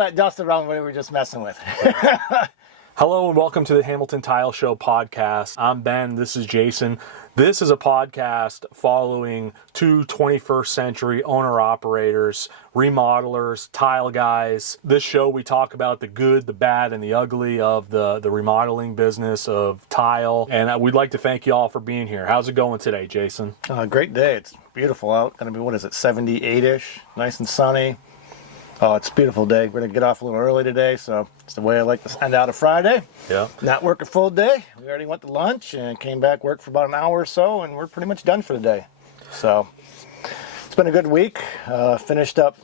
that dust around what we were just messing with. Hello and welcome to the Hamilton Tile Show podcast. I'm Ben, this is Jason. This is a podcast following two 21st century owner-operators, remodelers, tile guys. This show we talk about the good, the bad, and the ugly of the remodeling business of tile. And we'd like to thank you all for being here. How's it going today, Jason? Great day. It's beautiful out. Gonna be, 78-ish, nice and sunny. Oh, it's a beautiful day. We're going to get off a little early today, so it's the way I like to end out a Friday. Yeah. Not work a full day. We already went to lunch and came back, worked for about an hour or so, and we're pretty much done for the day. So it's been a good week. Finished up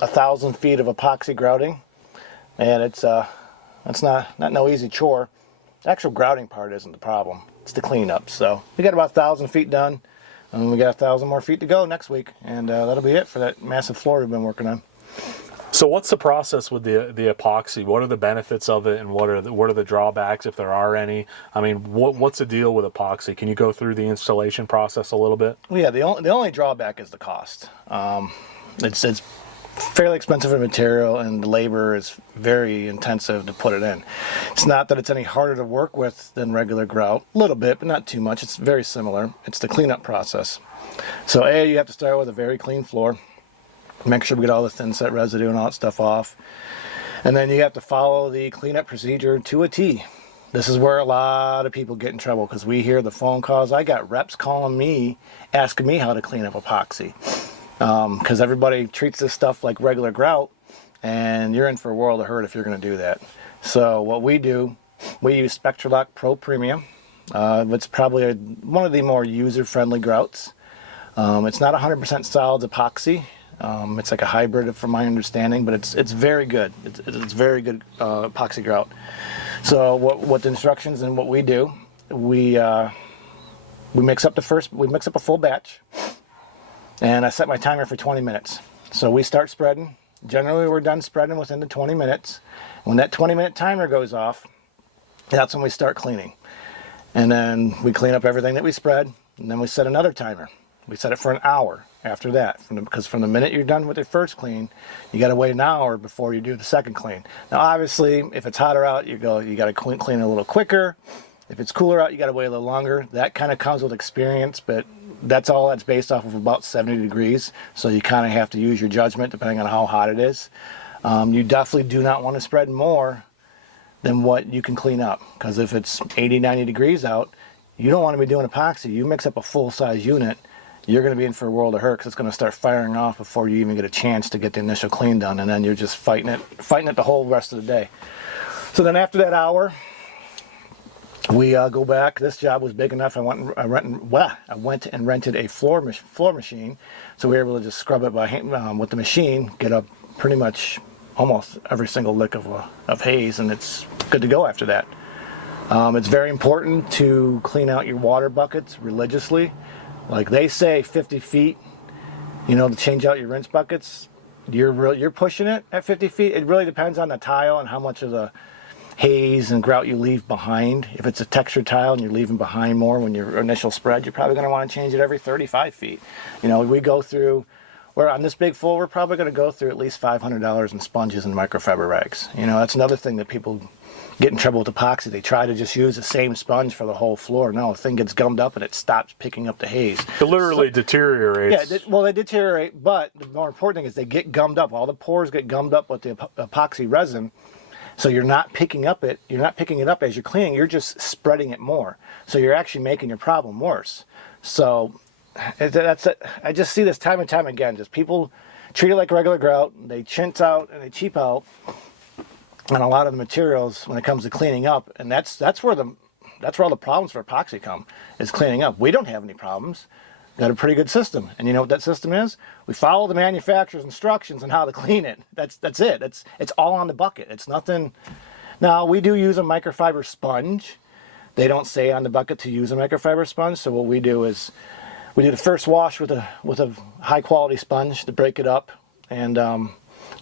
1,000 feet of epoxy grouting, and it's not no easy chore. The actual grouting part isn't the problem. It's the cleanup. So we got about 1,000 feet done, and we got 1,000 more feet to go next week, and that'll be it for that massive floor we've been working on. So what's the process with the epoxy? What are the benefits of it, and what are the drawbacks, if there are any? I mean, what's the deal with epoxy? Can you go through the installation process a little bit? Well, yeah, the only drawback is the cost. It's fairly expensive in material, and the labor is very intensive to put it in. It's not that it's any harder to work with than regular grout. A little bit, but not too much. It's very similar. It's the cleanup process. So you have to start with a very clean floor. Make sure we get all the thinset residue and all that stuff off. And then you have to follow the cleanup procedure to a T. This is where a lot of people get in trouble, because we hear the phone calls. I got reps calling me, asking me how to clean up epoxy. Because everybody treats this stuff like regular grout, and you're in for a world of hurt if you're going to do that. So what we do, we use Spectralock Pro Premium. It's probably one of the more user-friendly grouts. It's not 100% solids epoxy. It's like a hybrid from my understanding, but it's very good. It's very good epoxy grout. So what the instructions and what we do, we mix up a full batch, and I set my timer for 20 minutes. So we start spreading. Generally, we're done spreading within the 20 minutes. When that 20-minute timer goes off, that's when we start cleaning. And then we clean up everything that we spread, and then we set another timer. We set it for an hour after that, because from the minute you're done with your first clean, you got to wait an hour before you do the second clean. Now, obviously, if it's hotter out, you got to clean a little quicker. If it's cooler out, you got to wait a little longer. That kind of comes with experience, but that's based off of about 70 degrees. So you kind of have to use your judgment depending on how hot it is. You definitely do not want to spread more than what you can clean up, because if it's 80, 90 degrees out, you don't want to be doing epoxy. You mix up a full-size unit, you're going to be in for a world of hurt, because it's going to start firing off before you even get a chance to get the initial clean done, and then you're just fighting it the whole rest of the day. So then after that hour, we go back. This job was big enough. I went and rented a floor machine, so we were able to just scrub it by hand, with the machine, get up pretty much almost every single lick of haze, and it's good to go after that. It's very important to clean out your water buckets religiously. Like they say, 50 feet, to change out your rinse buckets. You're pushing it at 50 feet. It really depends on the tile and how much of the haze and grout you leave behind. If it's a textured tile and you're leaving behind more when your initial spread, you're probably going to want to change it every 35 feet. We go through, on this big full, we're probably going to go through at least $500 in sponges and microfiber rags. That's another thing that people get in trouble with epoxy. They try to just use the same sponge for the whole floor. No, the thing gets gummed up and it stops picking up the haze. It literally deteriorates. Yeah, they deteriorate, but the more important thing is they get gummed up. All the pores get gummed up with the epoxy resin. So you're not picking it up as you're cleaning, you're just spreading it more. So you're actually making your problem worse. So that's it. I just see this time and time again. Just people treat it like regular grout. They chintz out and they cheap out on a lot of the materials when it comes to cleaning up, and that's where all the problems for epoxy come, is cleaning up. We don't have any problems. We've got a pretty good system, and you know what that system is? We follow the manufacturer's instructions on how to clean it. That's it. It's all on the bucket. It's nothing. Now we do use a microfiber sponge. They don't say on the bucket to use a microfiber sponge, so what we do is we do the first wash with a high quality sponge to break it up and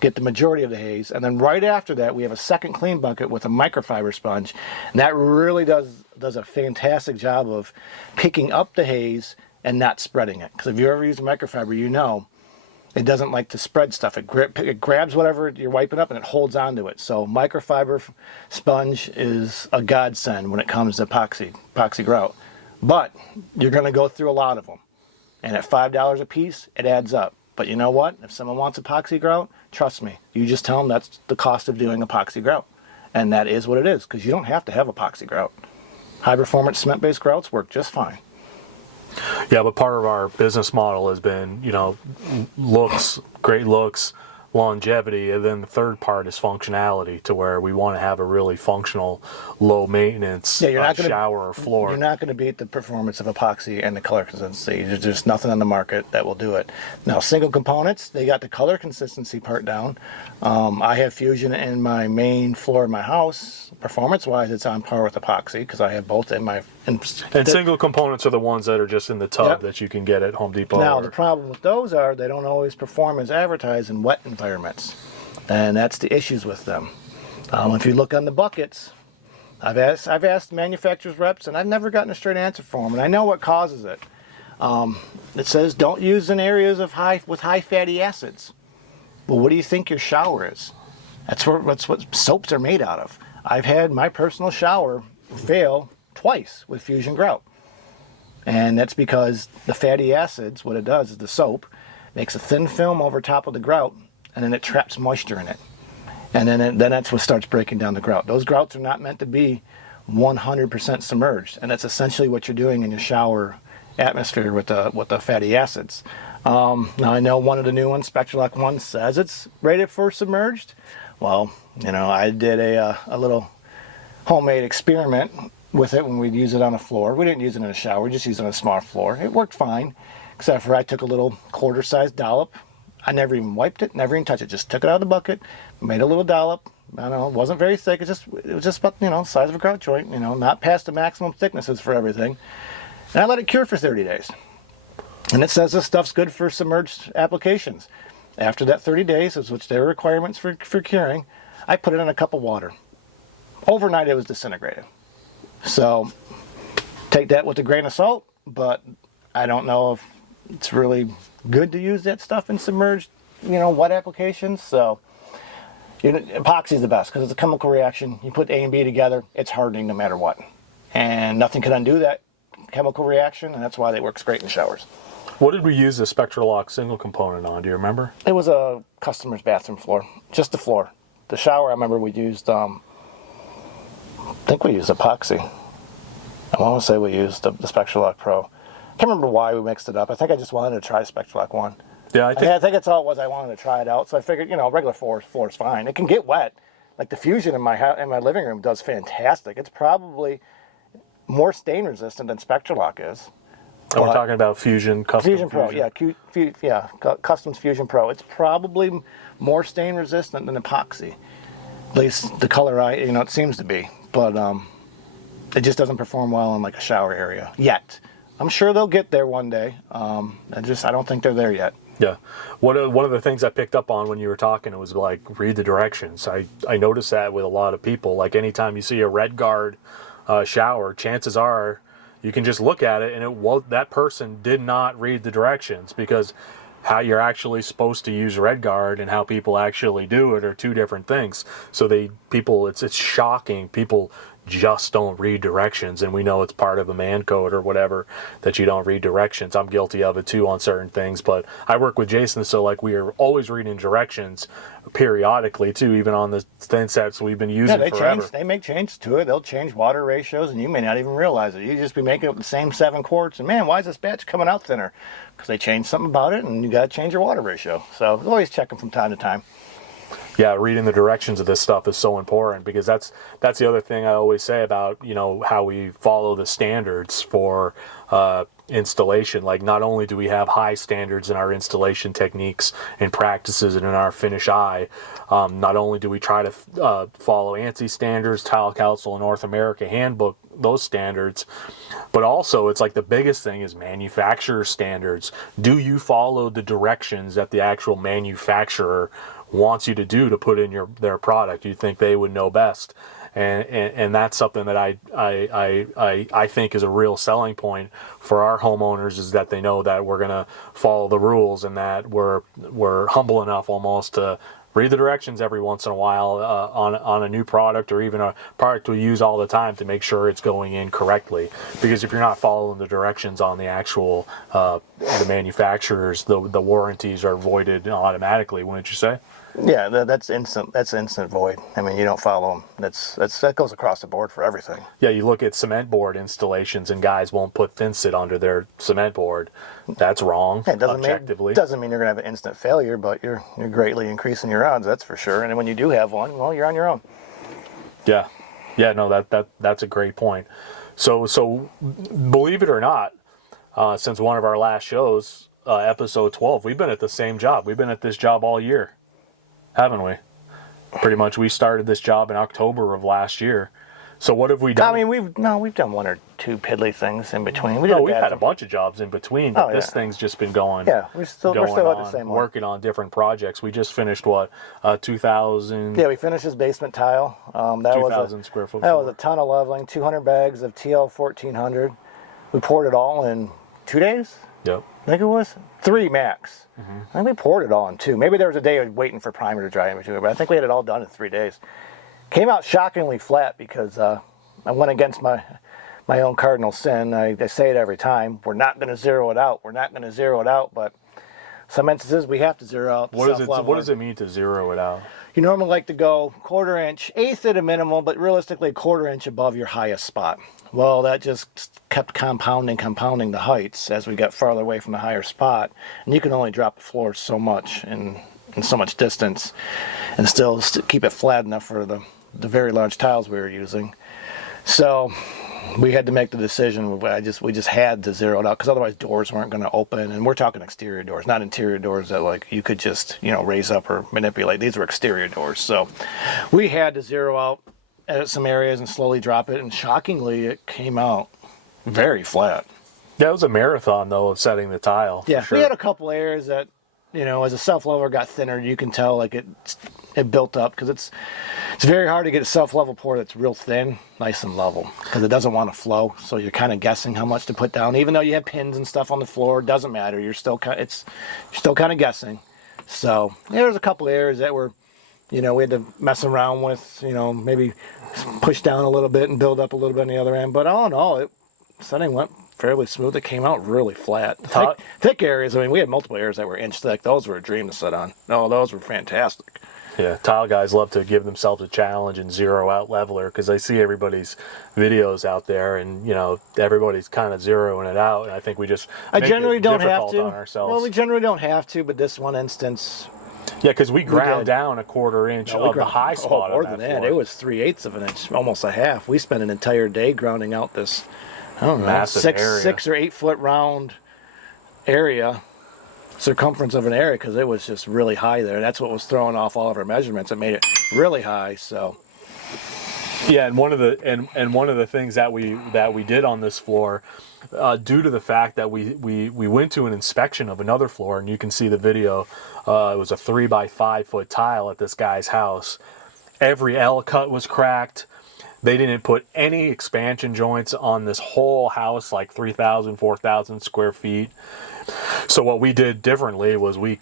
get the majority of the haze, and then right after that we have a second clean bucket with a microfiber sponge, and that really does a fantastic job of picking up the haze and not spreading it. Because if you ever use a microfiber, It doesn't like to spread stuff. It grabs whatever you're wiping up and it holds onto it. So microfiber sponge is a godsend when it comes to epoxy grout. But you're going to go through a lot of them. And at $5 a piece, it adds up. But you know what? If someone wants epoxy grout, trust me, you just tell them that's the cost of doing epoxy grout. And that is what it is, because you don't have to have epoxy grout. High performance cement-based grouts work just fine. Yeah, but part of our business model has been, looks, great looks, longevity, and then the third part is functionality, to where we want to have a really functional, low maintenance shower or floor. You're not going to beat the performance of epoxy and the color consistency. There's just nothing on the market that will do it. Now, single components, they got the color consistency part down. I have Fusion in my main floor of my house. Performance-wise, it's on par with epoxy because I have both in my... And single components are the ones that are just in the tub that you can get at Home Depot. Now, the problem with those are they don't always perform as advertised in wet environments. And that's the issues with them. If you look on the buckets, I've asked manufacturers reps, and I've never gotten a straight answer from them, and I know what causes it. It says don't use in areas with high fatty acids. Well, what do you think your shower is? That's what soaps are made out of. I've had my personal shower fail twice with Fusion Grout. And that's because the fatty acids, what it does is the soap makes a thin film over top of the grout, and then it traps moisture in it. And then that's what starts breaking down the grout. Those grouts are not meant to be 100% submerged, and that's essentially what you're doing in your shower atmosphere with the fatty acids. Now I know one of the new ones, Spectralock 1, says it's rated for submerged. Well, I did a little homemade experiment with it when we'd use it on a floor. We didn't use it in a shower, we just used it on a small floor. It worked fine, except for I took a little quarter-sized dollop. I never even wiped it, never even touched it. Just took it out of the bucket, made a little dollop. I don't know, it wasn't very thick. It was just about, size of a grout joint, not past the maximum thicknesses for everything. And I let it cure for 30 days. And it says this stuff's good for submerged applications. After that 30 days, which their requirements for curing, I put it in a cup of water. Overnight, it was disintegrated. So take that with a grain of salt, but I don't know if it's really good to use that stuff in submerged, wet applications. So epoxy is the best because it's a chemical reaction. You put A and B together, it's hardening no matter what. And nothing can undo that chemical reaction, and that's why it works great in showers. What did we use the Spectralock single component on? Do you remember? It was a customer's bathroom floor, just the floor. The shower, I remember we used, I think we used epoxy. I want to say we used the Spectralock Pro. I can't remember why we mixed it up. I think I just wanted to try Spectralock 1. Yeah, I think that's all it was. I wanted to try it out, so I figured, regular floor is fine. It can get wet. Like the Fusion in my living room does fantastic. It's probably more stain resistant than Spectralock is. And we're talking about Fusion Custom Fusion Pro, Customs Fusion Pro. It's probably more stain resistant than epoxy. At least the color it seems to be. But it just doesn't perform well in like a shower area yet. I'm sure they'll get there one day. I don't think they're there yet. Yeah. One of the things I picked up on when you were talking, it was like, read the directions. I noticed that with a lot of people. Like anytime you see a red guard shower, chances are you can just look at it and that person did not read the directions, because how you're actually supposed to use red guard and how people actually do it are two different things. So it's shocking. People just don't read directions, and we know it's part of a man code or whatever that you don't read directions. I'm guilty of it too on certain things, but I work with Jason, so like we are always reading directions periodically too, even on the thin sets we've been using forever. They make changes to it. They'll change water ratios, and you may not even realize it. You just be making up the same 7 quarts, and man, why is this batch coming out thinner? Because they changed something about it, and you got to change your water ratio. So always check them from time to time. Yeah, reading the directions of this stuff is so important, because that's the other thing I always say about, how we follow the standards for installation. Like, not only do we have high standards in our installation techniques and practices and in our finish eye, not only do we try to follow ANSI standards, Tile Council and North America Handbook, those standards, but also it's like the biggest thing is manufacturer standards. Do you follow the directions that the actual manufacturer wants you to do to put in their product? You think they would know best? and that's something that I think is a real selling point for our homeowners, is that they know that we're going to follow the rules, and that we're humble enough almost to read the directions every once in a while on a new product, or even a product we use all the time, to make sure it's going in correctly. Because if you're not following the directions on the actual the manufacturers, the warranties are voided automatically, wouldn't you say? Yeah, that's instant. That's instant void. I mean, you don't follow them. That goes across the board for everything. Yeah, you look at cement board installations, and guys won't put thinset under their cement board. That's wrong. Yeah, it objectively. Doesn't mean you're gonna have an instant failure, but you're greatly increasing your odds. That's for sure. And when you do have one, well, you're on your own. Yeah, no, that's a great point. So believe it or not, since one of our last shows, episode 12, we've been at the same job. We've been at this job all year, haven't we? Pretty much. We started this job in October of last year. So what have we done? I mean, we've done one or two piddly things in between. We've had a bunch of jobs in between, but this thing's just been going. Yeah, we're still at the same one. Working on different projects. We just finished 2,000. Yeah, we finished his basement tile. That 2,000 square foot. That was a ton of leveling. 200 bags of TL 1400. We poured it all in 2 days. Yep. I think it was 3 max. I think we poured it all in 2. Maybe there was a day waiting for primer to dry in between, but I think we had it all done in 3 days. Came out shockingly flat because I went against my own cardinal sin. I say it every time. We're not going to zero it out. We're not going to zero it out, but some instances we have to zero out. What does it mean to zero it out? You normally like to go 1/4 inch, eighth at a minimum, but realistically 1/4 inch above your highest spot. Well, that just kept compounding the heights as we got farther away from the higher spot. And you can only drop the floor so much in so much distance and still keep it flat enough for the very large tiles we were using. So we had to make the decision. We just had to zero it out, because otherwise doors weren't going to open. And we're talking exterior doors, not interior doors that like you could just raise up or manipulate. These were exterior doors. So we had to zero out at some areas and slowly drop it. And shockingly, it came out very flat. That was a marathon, though, of setting the tile. Yeah, sure. We had a couple areas that, as a self-leveler got thinner, you can tell like it built up, because it's very hard to get a self-level pour that's real thin, nice and level, because it doesn't want to flow. So you're kind of guessing how much to put down, even though you have pins and stuff on the floor. It doesn't matter. You're still kind of guessing. So there's a couple areas that were, we had to mess around with, maybe push down a little bit and build up a little bit on the other end. But all in all, setting went fairly smooth. It came out really flat. Thick areas, I mean, we had multiple areas that were inch thick. Those were a dream to sit on. No, those were fantastic. Yeah, tile guys love to give themselves a challenge and zero out leveler, because I see everybody's videos out there, and everybody's kind of zeroing it out. And I think we just generally don't have to. On ourselves. Well, we generally don't have to, but this one instance. Yeah, because we ground down 1/4 inch of the high spot. More than that, it was 3/8 of an inch, almost a half. We spent an entire day grounding out this, I don't know, massive area. 6 or 8 foot round area, circumference of an area, because it was just really high there. That's what was throwing off all of our measurements. It made it really high. So yeah, and one of the things that we did on this floor, due to the fact that we went to an inspection of another floor, and you can see the video. It was a 3 by 5 foot tile at this guy's house. Every L cut was cracked. They didn't put any expansion joints on this whole house, like 3,000, 4,000 square feet. So what we did differently was we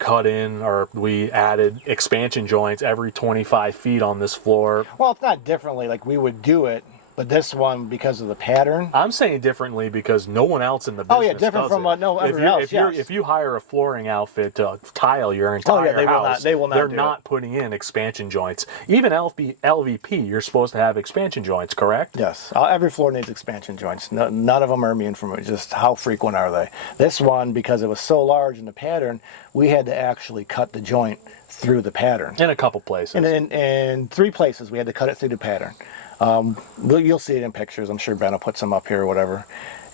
added expansion joints every 25 feet on this floor. Well, it's not differently like we would do it, but this one, because of the pattern. I'm saying differently because no one else in the business different does from it. everyone else. If you hire a flooring outfit to tile your entire house, they will not. They're not putting in expansion joints. Even LVP, you're supposed to have expansion joints, correct? Yes, every floor needs expansion joints. None of them are immune from it. Just how frequent are they? This one, because it was so large in the pattern, we had to actually cut the joint through the pattern. In a couple places. In 3 places, we had to cut it through the pattern. You'll see it in pictures. I'm sure Ben will put some up here or whatever.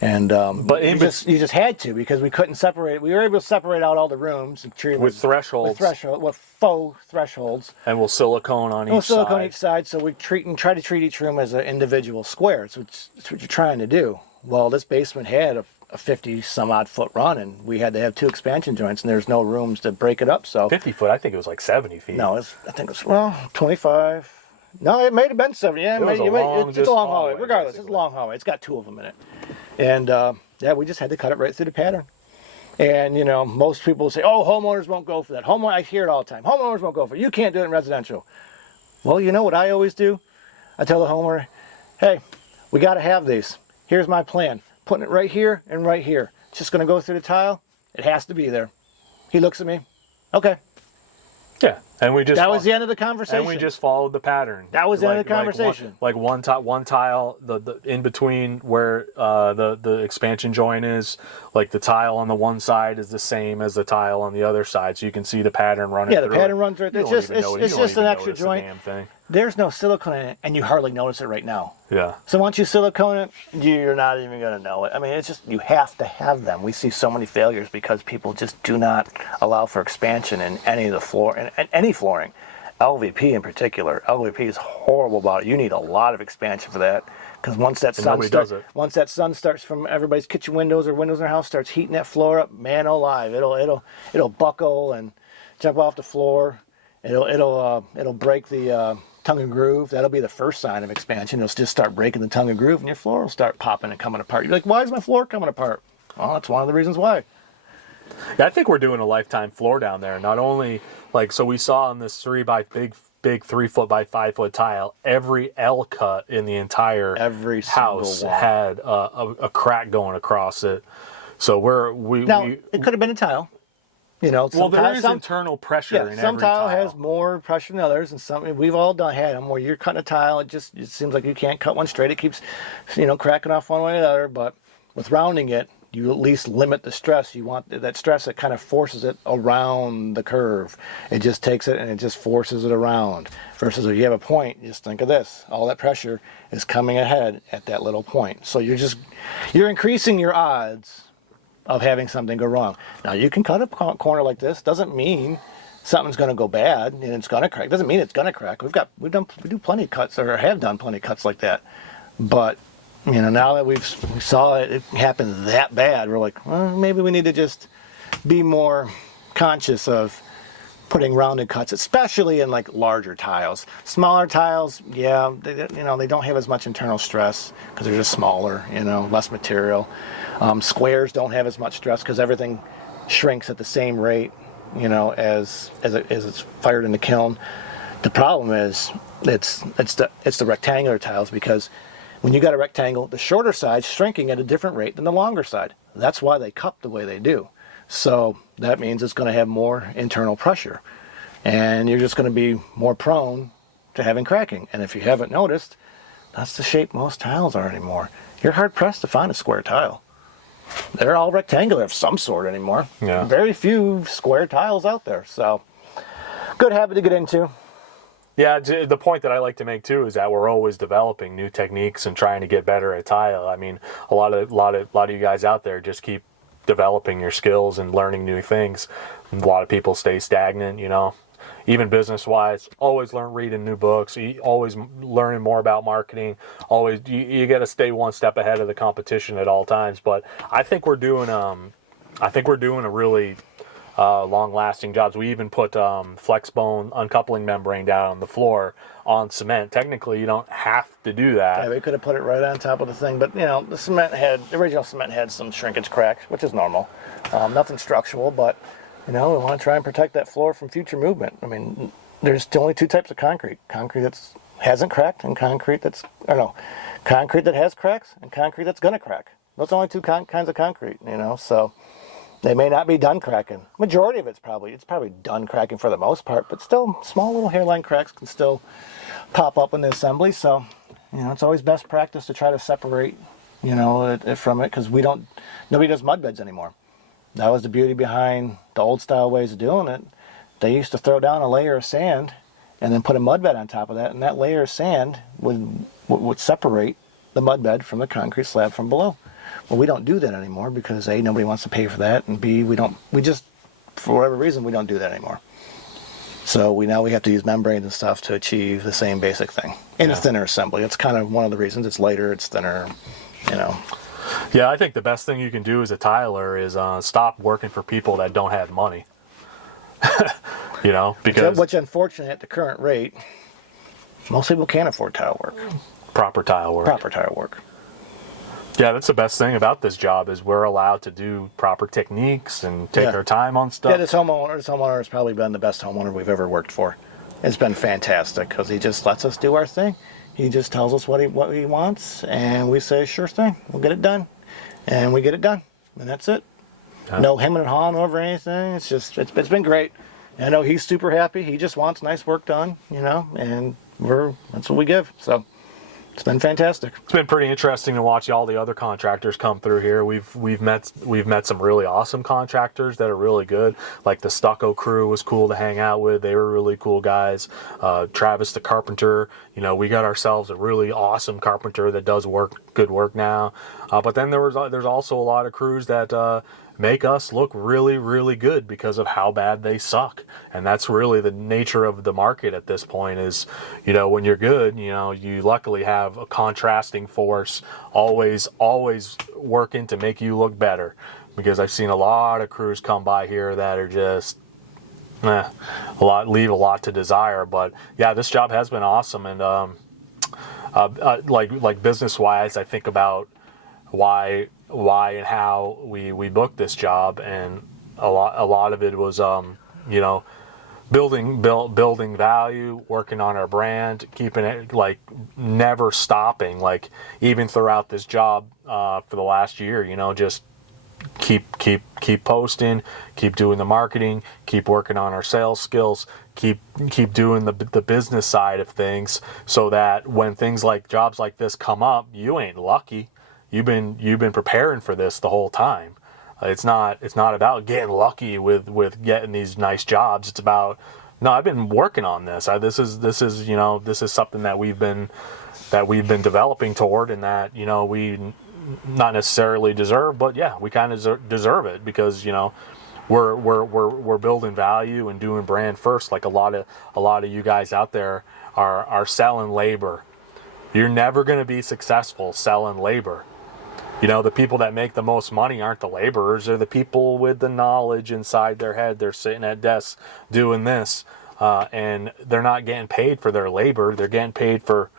And but you just had to, because we couldn't separate. We were able to separate out all the rooms with thresholds, with faux thresholds, and we'll silicone on each side. Silicone on each side. So we try to treat each room as an individual square. So it's what you're trying to do. Well, this basement had a 50 some odd foot run, and we had to have 2 expansion joints, and there's no rooms to break it up. So 50 foot, I think it was like 70 feet. No, I think it was 25. No, it may have been 7. Yeah, It was it's a long hallway. hallway, Regardless, basically. it's a long hallway. It's got 2 of them in it. And, yeah, we just had to cut it right through the pattern. And, you know, most people say, oh, homeowners won't go for that. I hear it all the time. Homeowners won't go for it. You can't do it in residential. Well, you know what I always do? I tell the homeowner, hey, we got to have these. Here's my plan. Putting it right here and right here. It's just going to go through the tile. It has to be there. He looks at me. Okay. Yeah, and we just That was the end of the conversation. and we just followed the pattern. That was the end of the conversation. Like one tile, the in between where the expansion joint is, like the tile on the one side is the same as the tile on the other side, so you can see the pattern running. Yeah, the through pattern it. runs right. You It's don't just even it's just an extra notice the joint. damn thing. There's no silicone in it, and you hardly notice it right now. Yeah. So once you silicone it, you're not even going to know it. I mean, it's just, you have to have them. We see so many failures because people just do not allow for expansion in any of the floor, and any flooring. LVP in particular. LVP is horrible about it. You need a lot of expansion for that, because once that sun starts from everybody's kitchen windows or windows in their house starts heating that floor up, man alive, it'll buckle and jump off the floor. It'll break the tongue and groove. That'll be the first sign of expansion. It'll just start breaking the tongue and groove, and your floor will start popping and coming apart. You're like, why is my floor coming apart? Well, that's one of the reasons why. Yeah, I think we're doing a lifetime floor down there. Not only so we saw on this big 3 foot by 5 foot tile, every L cut in the entire house had a crack going across it. So it could have been a tile. You know, there is internal pressure in every tile. Some tile has more pressure than others, and some we've all had them where you're cutting a tile. It seems like you can't cut one straight. It keeps, cracking off one way or the other. But with rounding it, you at least limit the stress. You want that stress that kind of forces it around the curve. It just takes it and it just forces it around. Versus if you have a point, just think of this. All that pressure is coming ahead at that little point. So you're increasing your odds of having something go wrong. Now, you can cut a corner like this. Doesn't mean something's going to go bad and it's going to crack. Doesn't mean it's going to crack. We do plenty of cuts, or have done plenty of cuts like that. But now that we saw it happen that bad, we're like, well, maybe we need to just be more conscious of putting rounded cuts, especially in like larger tiles. Smaller tiles, yeah, they don't have as much internal stress because they're just smaller, less material. Squares don't have as much stress because everything shrinks at the same rate, as it's fired in the kiln. The problem is it's the rectangular tiles, because when you got a rectangle, the shorter side's shrinking at a different rate than the longer side. That's why they cup the way they do. So that means it's going to have more internal pressure, and you're just going to be more prone to having cracking. And if you haven't noticed, that's the shape most tiles are anymore. You're hard pressed to find a square tile. They're all rectangular of some sort anymore. Yeah. Very few square tiles out there. So, good habit to get into. Yeah, the point that I like to make too is that we're always developing new techniques and trying to get better at tile. I mean, a lot of you guys out there just keep developing your skills and learning new things. A lot of people stay stagnant, even business-wise. Always reading new books, always learning more about marketing. Always, you got to stay one step ahead of the competition at all times. But I think we're doing a really long-lasting jobs. We even put flex bone uncoupling membrane down on the floor on cement. Technically, you don't have to do that. Yeah, we could have put it right on top of the thing, but the original cement had some shrinkage cracks, which is normal. Nothing structural, but we want to try and protect that floor from future movement. I mean, there's only 2 types of concrete: concrete that hasn't cracked, and concrete that has cracks, and concrete that's gonna crack. Those are only 2 kinds of concrete. So they may not be done cracking. Majority of it's probably done cracking for the most part, but still, small little hairline cracks can still pop up in the assembly. So, it's always best practice to try to separate, it from it, because nobody does mud beds anymore. That was the beauty behind the old style ways of doing it. They used to throw down a layer of sand and then put a mud bed on top of that, and that layer of sand would separate the mud bed from the concrete slab from below. Well, we don't do that anymore because A, nobody wants to pay for that, and B, for whatever reason, we don't do that anymore. So now we have to use membranes and stuff to achieve the same basic thing in a thinner assembly. It's kind of one of the reasons. It's lighter, it's thinner, Yeah, I think the best thing you can do as a tiler is stop working for people that don't have money. Because which unfortunately at the current rate, most people can't afford tile work, Proper tile work. proper tile work. Yeah, that's the best thing about this job is we're allowed to do proper techniques and take our time on stuff. Yeah, this homeowner has probably been the best homeowner we've ever worked for. It's been fantastic because he just lets us do our thing. He just tells us what he wants, and we say, sure thing, we'll get it done. And we get it done, and that's it. Yeah. No hemming and hawing over anything. It's been great. And I know he's super happy. He just wants nice work done, and that's what we give. So it's been fantastic. It's been pretty interesting to watch all the other contractors come through here. We've met some really awesome contractors that are really good. Like the stucco crew was cool to hang out with. They were really cool guys. Travis the carpenter. We got ourselves a really awesome carpenter that does good work now. But then there's also a lot of crews that make us look really, really good because of how bad they suck. And that's really the nature of the market at this point is, when you're good, you luckily have a contrasting force always working to make you look better. Because I've seen a lot of crews come by here that are just, leave a lot to desire. But yeah, this job has been awesome. And like business-wise, I think about why and how we booked this job, and a lot of it was building value, working on our brand, keeping it like never stopping, like even throughout this job for the last year, just keep posting, keep doing the marketing, keep working on our sales skills, keep doing the business side of things, so that when jobs like this come up, you ain't lucky. You've been preparing for this the whole time. It's not about getting lucky with getting these nice jobs. It's about, no, I've been working on this. This is something that we've been developing toward, and that we not necessarily deserve, but yeah, we kind of deserve it because we're building value and doing brand first. Like a lot of you guys out there are selling labor. You're never going to be successful selling labor. The people that make the most money aren't the laborers. They're the people with the knowledge inside their head. They're sitting at desks doing this, and they're not getting paid for their labor. They're getting paid for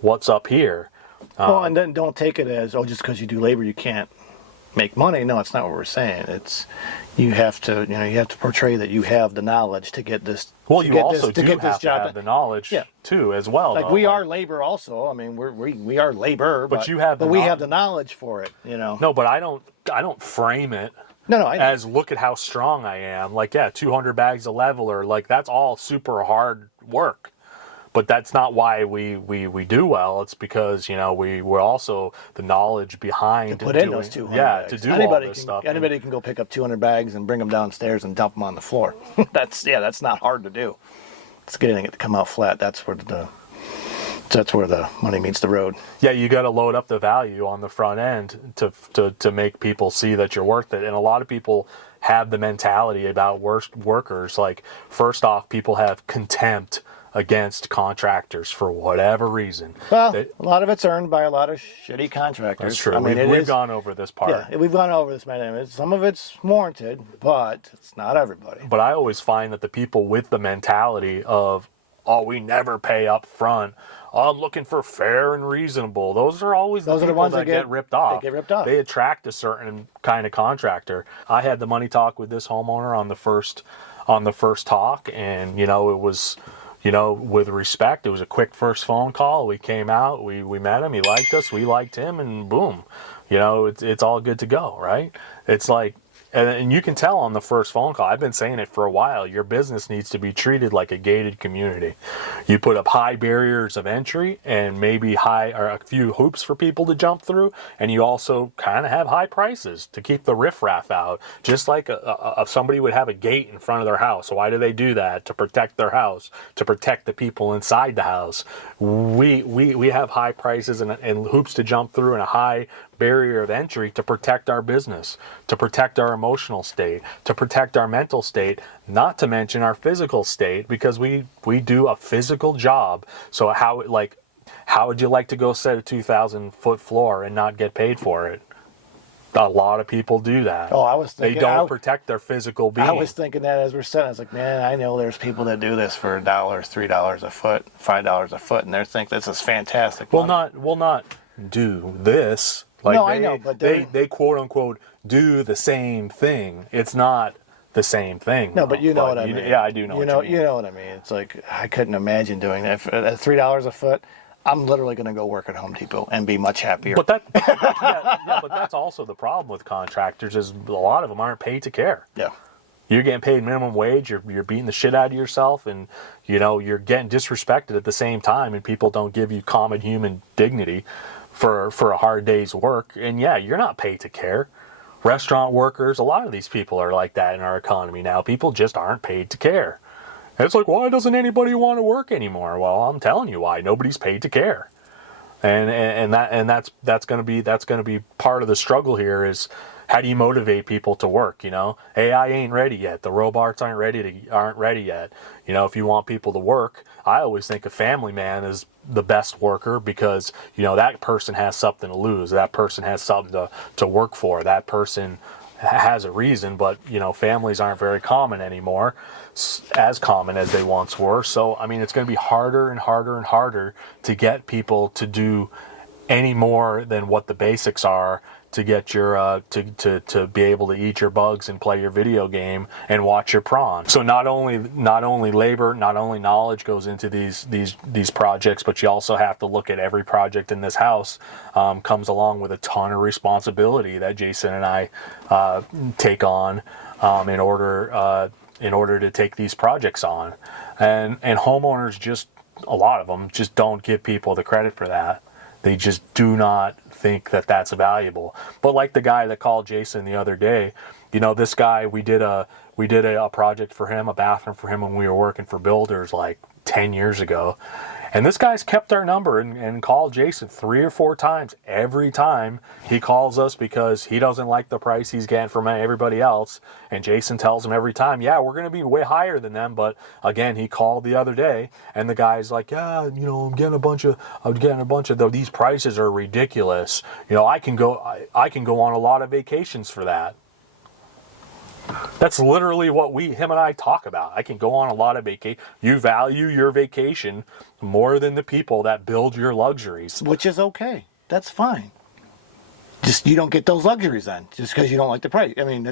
what's up here. And then don't take it as, just because you do labor, you can't make money. No, it's not what we're saying. It's you have to portray that you have the knowledge to get this. Well, you also to do have to have the knowledge too, as well. Like we are labor also. I mean, we are labor, but you have we have the knowledge for it. No, but I don't frame it. No, as look at how strong I am. Like 200 bags of leveler. Like that's all super hard work. But that's not why we do well. It's because we're also the knowledge behind to put in those 200 bags. To do all this stuff. Anybody can go pick up 200 bags and bring them downstairs and dump them on the floor. That's not hard to do. It's getting it to come out flat. That's where the money meets the road. Yeah, you got to load up the value on the front end to make people see that you're worth it. And a lot of people have the mentality about workers. Like first off, people have contempt against contractors for whatever reason. Well, a lot of it's earned by a lot of shitty contractors. That's true. We've gone over this part. Yeah, we've gone over this many times. Some of it's warranted, but it's not everybody. But I always find that the people with the mentality of, we never pay up front, I'm looking for fair and reasonable, those are always the ones that get ripped off. They get ripped off. They attract a certain kind of contractor. I had the money talk with this homeowner on the first talk, and it was, with respect. It was a quick first phone call. We came out, we met him, he liked us, we liked him, and boom. It's all good to go, right? It's like, and you can tell on the first phone call, I've been saying it for a while, your business needs to be treated like a gated community. You put up high barriers of entry and maybe a few hoops for people to jump through, and you also kind of have high prices to keep the riffraff out, just like somebody would have a gate in front of their house. Why do they do that? To protect their house, to protect the people inside the house. We have high prices and hoops to jump through and a high barrier of entry to protect our business, to protect our emotional state, to protect our mental state, not to mention our physical state, because we do a physical job. So how would you like to go set a 2,000 foot floor and not get paid for it? A lot of people do that. Oh, I was thinking they don't protect their physical being. I was thinking that as we're sitting, I was like, man, I know there's people that do this for $1, $3 a foot, $5 a foot, and they think this is fantastic. Will not do this. Like no, I know, but they quote unquote do the same thing. It's not the same thing. No, but you know what I mean. Yeah, I do know what you mean. You know what I mean. It's like I couldn't imagine doing that. At $3 a foot, I'm literally going to go work at Home Depot and be much happier. But but that's also the problem with contractors is a lot of them aren't paid to care. Yeah. You're getting paid minimum wage. You're beating the shit out of yourself, and you're getting disrespected at the same time. And people don't give you common human dignity for a hard day's work. And yeah, you're not paid to care. Restaurant workers, a lot of these people are like that in our economy now. People just aren't paid to care. And it's like, why doesn't anybody want to work anymore? Well, I'm telling you why. Nobody's paid to care. And that's going to be part of the struggle here is how do you motivate people to work? AI ain't ready yet. The robots aren't ready yet. If you want people to work, I always think a family man is the best worker because that person has something to lose. That person has something to work for. That person has a reason, but families aren't very common anymore, as common as they once were. So I mean, it's going to be harder and harder and harder to get people to do any more than what the basics are to get your to be able to eat your bugs and play your video game and watch your prawn. So not only labor, not only knowledge goes into these projects, but you also have to look at every project in this house comes along with a ton of responsibility that Jason and I take on in order to take these projects on, and homeowners, just a lot of them just don't give people the credit for that. They just do not think that that's valuable. But like the guy that called Jason the other day, this guy, we did a project for him, a bathroom for him when we were working for builders like 10 years ago. And this guy's kept our number and called Jason 3 or 4 times. Every time he calls us because he doesn't like the price he's getting from everybody else. And Jason tells him every time, yeah, we're going to be way higher than them. But again, he called the other day and the guy's like, yeah, I'm getting a bunch of these prices are ridiculous. I can go on a lot of vacations for that. That's literally what him and I talk about. I can go on a lot of vacation. You value your vacation more than the people that build your luxuries. Which is okay. That's fine. Just you don't get those luxuries then, just because you don't like the price. I mean,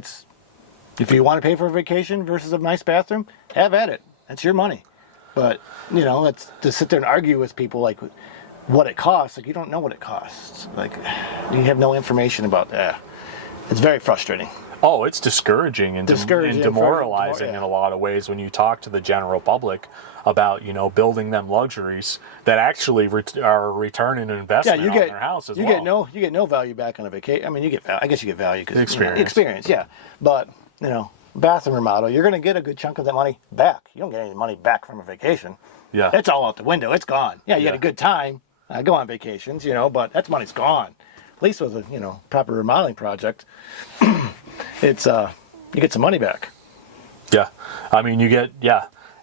if you want to pay for a vacation versus a nice bathroom, have at it. That's your money. But, it's to sit there and argue with people like what it costs. Like, you don't know what it costs. Like, you have no information about that. It's very frustrating. Oh, it's discouraging and demoralizing in a lot of ways when you talk to the general public about, building them luxuries that actually are returning an investment on their house as well. You get no value back on a vacation. I mean, I guess you get value because experience, yeah. But bathroom remodel, you're going to get a good chunk of that money back. You don't get any money back from a vacation. Yeah, it's all out the window. It's gone. Yeah, you had a good time. I go on vacations, but that money's gone. At least with a proper remodeling project, it's you get some money back. Yeah, I mean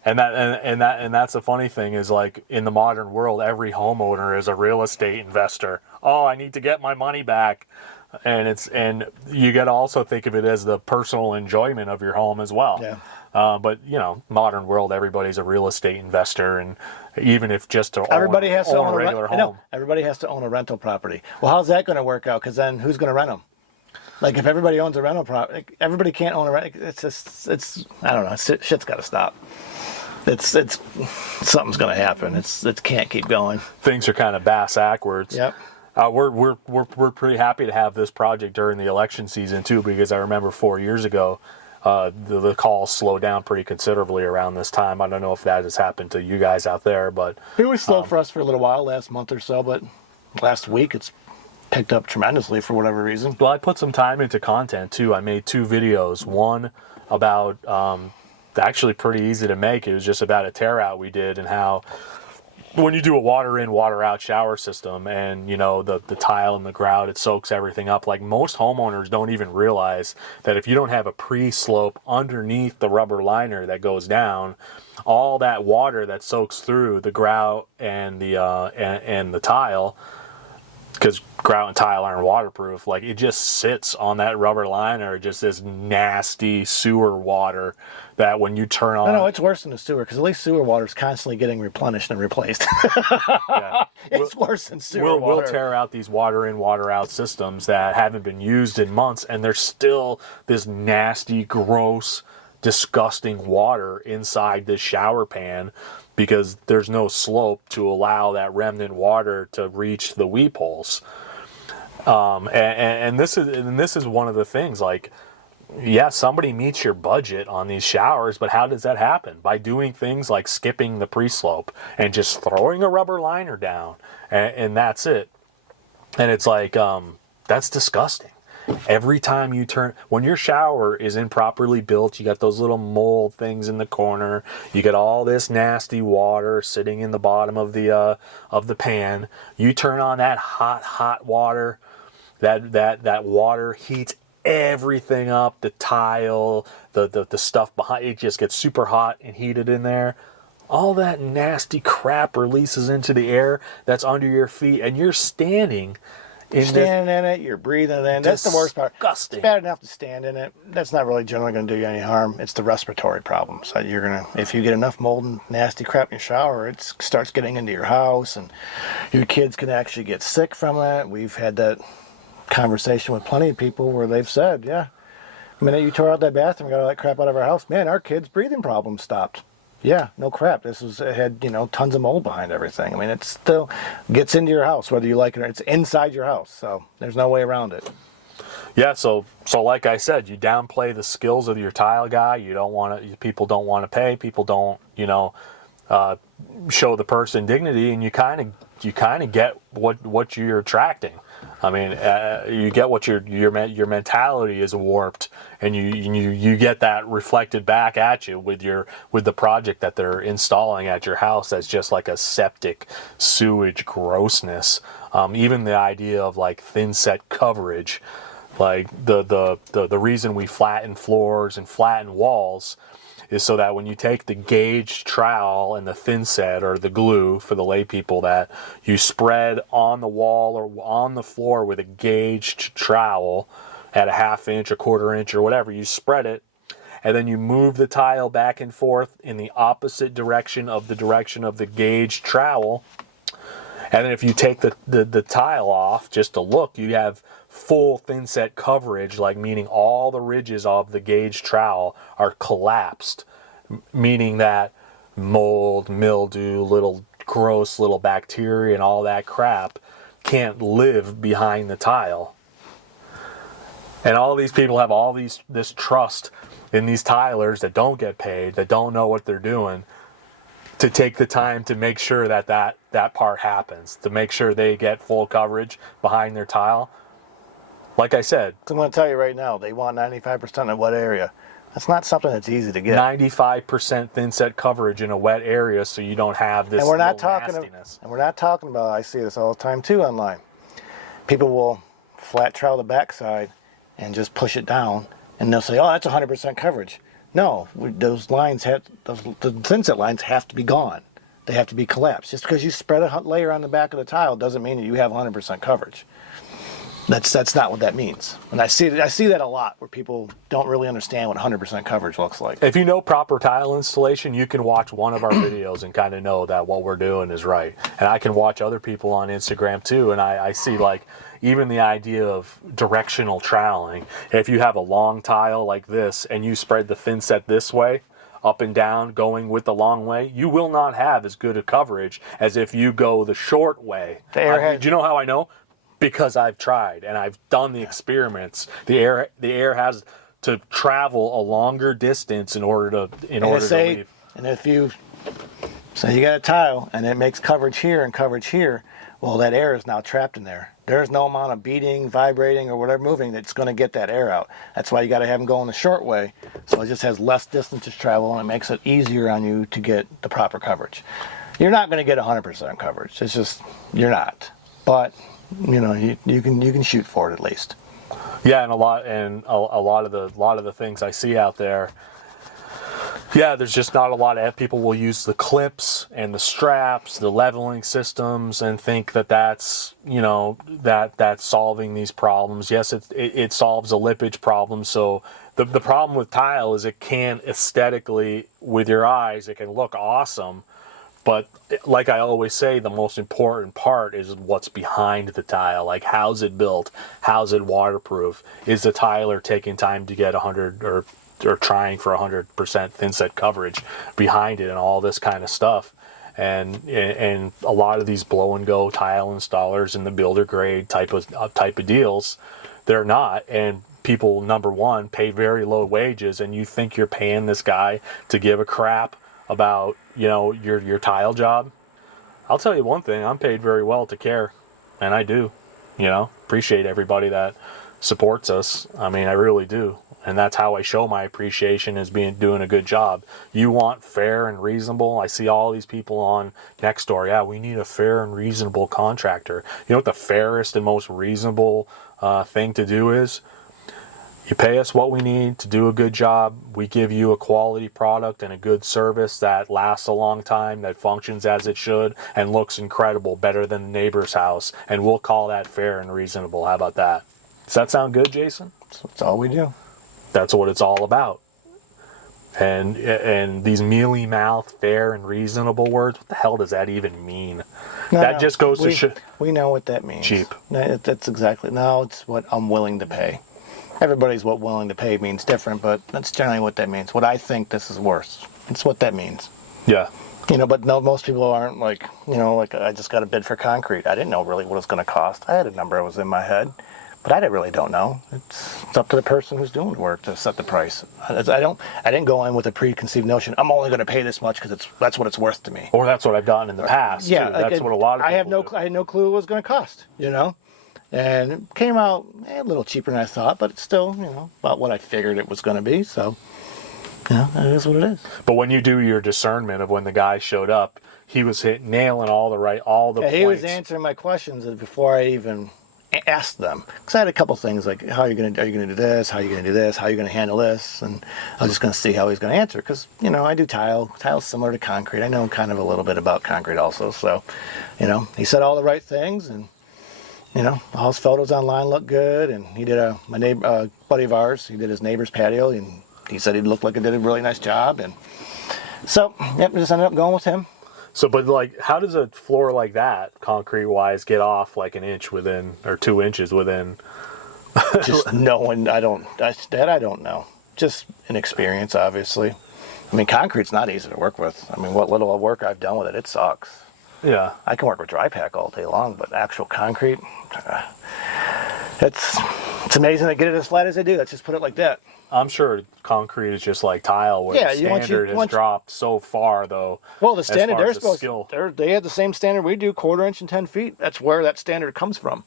and that's the funny thing is, like, in the modern world, every homeowner is a real estate investor. Oh, I need to get my money back, and you got to also think of it as the personal enjoyment of your home as well. Yeah. But modern world, everybody's a real estate investor, and even if just to everybody has to own a regular home. I know, everybody has to own a rental property. Well, how's that going to work out? Because then who's going to rent them? Like, if everybody owns a rental property, everybody can't own a rental. It's I don't know. Shit's got to stop. It's something's going to happen. It can't keep going. Things are kind of backwards. Yep. We're pretty happy to have this project during the election season too, because I remember 4 years ago, the calls slowed down pretty considerably around this time. I don't know if that has happened to you guys out there, but it was slow for us for a little while, last month or so, but last week it's picked up tremendously for whatever reason. Well, I put some time into content too. I made 2 videos. One about actually pretty easy to make. It was just about a tear out we did and how when you do a water in, water out shower system and, the tile and the grout, it soaks everything up. Like, most homeowners don't even realize that if you don't have a pre-slope underneath the rubber liner that goes down, all that water that soaks through the grout and the tile because grout and tile aren't waterproof, like it just sits on that rubber liner, just this nasty sewer water that when you turn on. No, it's worse than the sewer, because at least sewer water is constantly getting replenished and replaced. Yeah. It's worse than sewer water. We'll tear out these water in, water out systems that haven't been used in months, and there's still this nasty, gross, disgusting water inside this shower pan because there's no slope to allow that remnant water to reach the weep holes. And this is one of the things, like, yeah, somebody meets your budget on these showers, but how does that happen? By doing things like skipping the pre-slope and just throwing a rubber liner down, and that's it. And it's like, that's disgusting. Every time you turn, when your shower is improperly built, you got those little mold things in the corner. You got all this nasty water sitting in the bottom of the pan. You turn on that hot water. That water heats everything up. The tile, the stuff behind it just gets super hot and heated in there. All that nasty crap releases into the air that's under your feet, and you're standing. You're standing in it, you're breathing in. That's the worst part. Disgusting. It's bad enough to stand in it. That's not really generally going to do you any harm. It's the respiratory problems. So if you get enough mold and nasty crap in your shower, it starts getting into your house, and your kids can actually get sick from it. We've had that conversation with plenty of people where they've said, yeah, the minute you tore out that bathroom, got all that crap out of our house, man, our kids' breathing problems stopped. Yeah, no crap. It had tons of mold behind everything. I mean, it still gets into your house, whether you like it or not. It's inside your house, so there's no way around it. Yeah, so like I said, you downplay the skills of your tile guy. You don't want to. People don't want to pay. People don't, show the person dignity, and you kind of get what you're attracting. I mean, you get what your mentality is warped, and you get that reflected back at you with the project that they're installing at your house. That's just like a septic sewage grossness. Even the idea of like thinset coverage, like the reason we flatten floors and flatten walls is so that when you take the gauge trowel and the thinset, or the glue for the lay people, that you spread on the wall or on the floor with a gauged trowel at a 1/2 inch, 1/4 inch, or whatever, you spread it, and then you move the tile back and forth in the opposite direction of the gauged trowel. And then if you take the tile off just to look, you have full thinset coverage, like meaning all the ridges of the gauge trowel are collapsed, meaning that mold, mildew, little gross little bacteria and all that crap can't live behind the tile. And all these people have this trust in these tilers that don't get paid, that don't know what they're doing, to take the time to make sure that part happens, to make sure they get full coverage behind their tile. Like I said, I'm going to tell you right now, they want 95% of wet area. That's not something that's easy to get. 95% thinset coverage in a wet area, so you don't have this nastiness. And we're not talking about, I see this all the time too online. People will flat trowel the backside and just push it down, and they'll say, oh, that's 100% coverage. No, the thinset lines have to be gone. They have to be collapsed. Just because you spread a layer on the back of the tile doesn't mean that you have 100% coverage. That's not what that means. And I see that a lot, where people don't really understand what 100% coverage looks like. If you know proper tile installation, you can watch one of our videos and kind of know that what we're doing is right. And I can watch other people on Instagram too, and I see, like, even the idea of directional troweling. If you have a long tile like this and you spread the thinset this way, up and down, going with the long way, you will not have as good a coverage as if you go the short way. The airhead. Do you know how I know? Because I've tried and I've done the experiments. The air has to travel a longer distance in order to leave. And if you got a tile and it makes coverage here and coverage here, well, that air is now trapped in there. There's no amount of beating, vibrating, or whatever moving that's going to get that air out. That's why you got to have them go in the short way, so it just has less distance to travel, and it makes it easier on you to get the proper coverage. You're not going to get 100% coverage. It's just, you're not. But you can shoot for it at least. Yeah, and a lot of the things I see out there, Yeah, there's just not a lot of people will use the clips and the straps, the leveling systems, and think that that's that's solving these problems. Yes, it solves a lippage problem. So the problem with tile is it can aesthetically, with your eyes, it can look awesome. But like I always say, the most important part is what's behind the tile. Like, how's it built? How's it waterproof? Is the tiler taking time to get 100 or trying for 100% thinset coverage behind it and all this kind of stuff? And a lot of these blow and go tile installers in the builder grade type of deals, they're not. And people, number one, pay very low wages, and you think you're paying this guy to give a crap about your tile job. I'll tell you one thing, I'm paid very well to care, and I do appreciate everybody that supports us. I mean, I really do. And that's how I show my appreciation, is doing a good job. You want fair and reasonable. I see all these people on Nextdoor. Yeah, we need a fair and reasonable contractor. You know what the fairest and most reasonable thing to do is? You pay us what we need to do a good job. We give you a quality product and a good service that lasts a long time, that functions as it should, and looks incredible, better than the neighbor's house. And we'll call that fair and reasonable. How about that? Does that sound good, Jason? That's all we do. That's what it's all about. And these mealy-mouthed, fair and reasonable words, what the hell does that even mean? Just goes to we know what that means. Cheap. That's exactly. No, it's what I'm willing to pay. Everybody's what willing to pay means different, but that's generally what that means. What I think this is worth. It's what that means. Yeah. But no, most people aren't like I just got a bid for concrete. I didn't know really what it was going to cost. I had a number that was in my head. But I really don't know. It's up to the person who's doing the work to set the price. I didn't go in with a preconceived notion. I'm only going to pay this much because that's what it's worth to me. Or that's what I've done in the past. Yeah, too. That's what a lot of people I had no clue what it was going to cost. And it came out a little cheaper than I thought, but it's still about what I figured it was going to be. So it is what it is. But when you do your discernment of when the guy showed up, he was nailing all the points. He was answering my questions before I even asked them, because I had a couple things like, are you going to do this? How are you going to do this? How are you going to handle this? And I was just going to see how he's going to answer, because I do tile's similar to concrete. I know kind of a little bit about concrete also. So he said all the right things, and all his photos online look good. And he did my neighbor, buddy of ours, he did his neighbor's patio, and he said he looked like he did a really nice job. And so just ended up going with him. So, but how does a floor like that, concrete-wise, get off like an inch within, or 2 inches within? Just knowing, I don't know. Just an experience, obviously. I mean, concrete's not easy to work with. I mean, what little work I've done with it, it sucks. Yeah. I can work with dry pack all day long, but actual concrete, it's amazing to get it as flat as they do. Let's just put it like that. I'm sure concrete is just like tile, where the standard has dropped so far, though. Well, the standard, they have the same standard we do, 1/4 inch and 10 feet. That's where that standard comes from.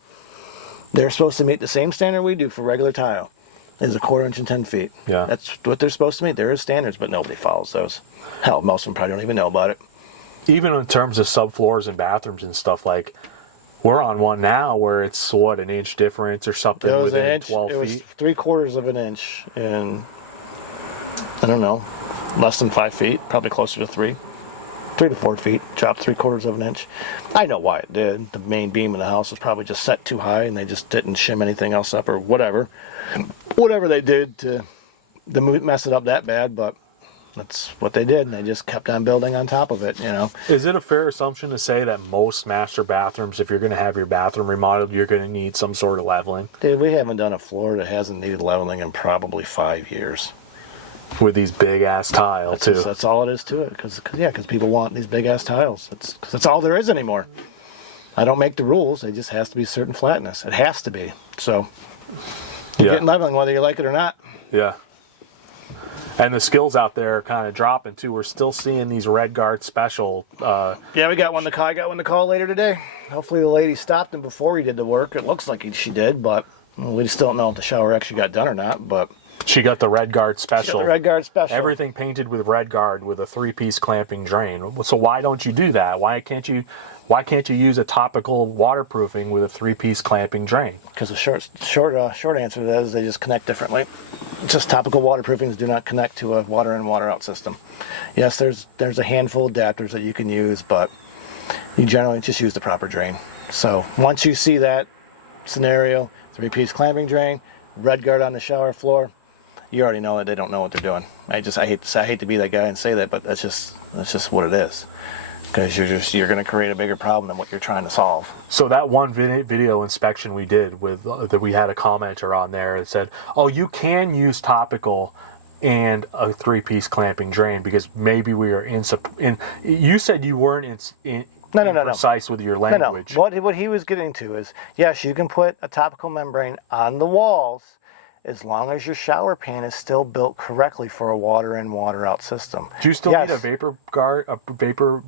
They're supposed to meet the same standard we do for regular tile. Is a 1/4 inch and 10 feet. Yeah. That's what they're supposed to meet. There is standards, but nobody follows those. Hell, most of them probably don't even know about it. Even in terms of subfloors and bathrooms and stuff, we're on one now where it's an inch difference or something within 12 feet. It was 3/4 of an inch, and I don't know, less than 5 feet, probably closer to 3 to 4 feet. Dropped 3/4 of an inch. I know why it did. The main beam in the house was probably just set too high, and they just didn't shim anything else up or whatever they did to mess it up that bad. But that's what they did, and they just kept on building on top of it, Is it a fair assumption to say that most master bathrooms, if you're going to have your bathroom remodeled, you're going to need some sort of leveling? Dude, we haven't done a floor that hasn't needed leveling in probably 5 years. With these big-ass tiles, too. That's all it is to it, because people want these big-ass tiles. That's all there is anymore. I don't make the rules. It just has to be certain flatness. It has to be. So, you're getting leveling whether you like it or not. Yeah. And the skills out there are kind of dropping too. We're still seeing these Red Guard special. Yeah, I got one to call later today. Hopefully the lady stopped him before he did the work. It looks like she did, but we still don't know if the shower actually got done or not. But She got the Red Guard special. The Red Guard special. Everything painted with Red Guard with a 3-piece clamping drain. So why don't you do that? Why can't you use a topical waterproofing with a 3-piece clamping drain? Because the short answer to that is they just connect differently. Just topical waterproofings do not connect to a water in, water out system. Yes, there's a handful of adapters that you can use, but you generally just use the proper drain. So once you see that scenario, 3-piece clamping drain, Red Guard on the shower floor, you already know that they don't know what they're doing. I hate to be that guy and say that, but that's just what it is. Because you're going to create a bigger problem than what you're trying to solve. So that one video inspection we did with that we had a commenter on there that said, "Oh, you can use topical and a 3-piece clamping drain because maybe we are in." You said you weren't precise with your language. No. What he was getting to is, yes, you can put a topical membrane on the walls as long as your shower pan is still built correctly for a water in, water out system. Do you still need a vapor